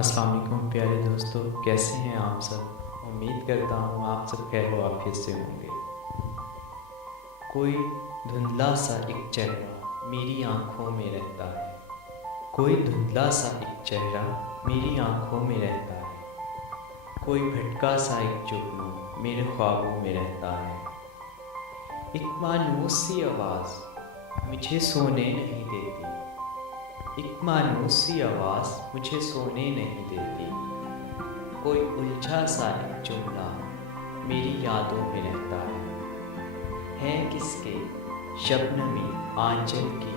अस्सलाम वालेकुम प्यारे दोस्तों, कैसे हैं आप सब। उम्मीद करता हूँ आप सब खैर वाफियत से होंगे। कोई धुंधला सा एक चेहरा मेरी आंखों में रहता है। कोई धुंधला सा एक चेहरा मेरी आंखों में रहता है। कोई भटका सा एक जुगनू मेरे ख्वाबों में रहता है। एक मायूस सी आवाज़ मुझे सोने नहीं देती। एक मायूस सी आवाज़ मुझे सोने नहीं देती। कोई उलझा सा एक जुमला मेरी यादों में रहता है किसके शबनमी आंचल की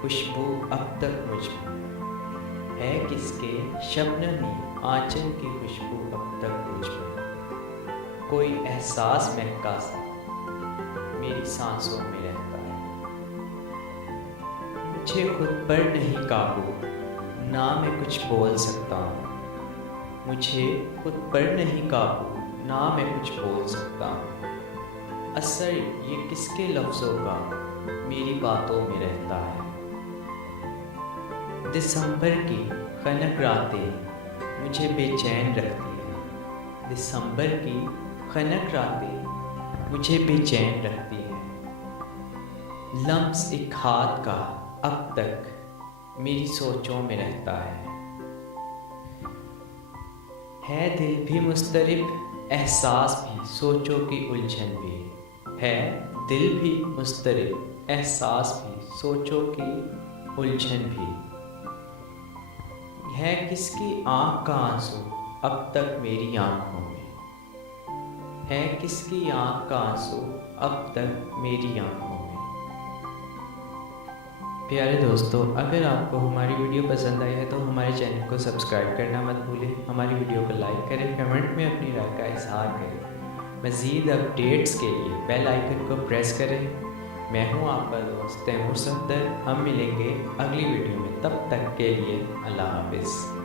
खुशबू अब तक मुझ में। है किसके शबनमी आंचल की खुशबू अब तक मुझ में। कोई एहसास महका सा मेरी सांसों में रहता है। मुझे खुद पर नहीं काबू, ना मैं कुछ बोल सकता हूँ। मुझे खुद पर नहीं काबू, ना मैं कुछ बोल सकता हूँ। असर ये किसके लफ्ज़ों का मेरी बातों में रहता है। दिसंबर की खनक रातें मुझे बेचैन रखती हैं। दिसंबर की खनक रातें मुझे बेचैन रखती हैं। लम्स एक हाथ का अब तक मेरी सोचों में रहता है दिल भी मुस्तरिब, एहसास भी, सोचों की उलझन भी है। दिल भी मुस्तरिब, एहसास भी, सोचों की उलझन भी है। किसकी आँख का आंसू अब तक मेरी आँखों में है। किसकी आँख का आंसू अब तक मेरी आँखों में। प्यारे दोस्तों, अगर आपको हमारी वीडियो पसंद आई है तो हमारे चैनल को सब्सक्राइब करना मत भूलें। हमारी वीडियो को लाइक करें, कमेंट में अपनी राय का इजहार करें। मज़ीद अपडेट्स के लिए बेल आइकन को प्रेस करें। मैं हूं आपका दोस्त तैमूर सफदर। हम मिलेंगे अगली वीडियो में, तब तक के लिए अल्लाह हाफिज़।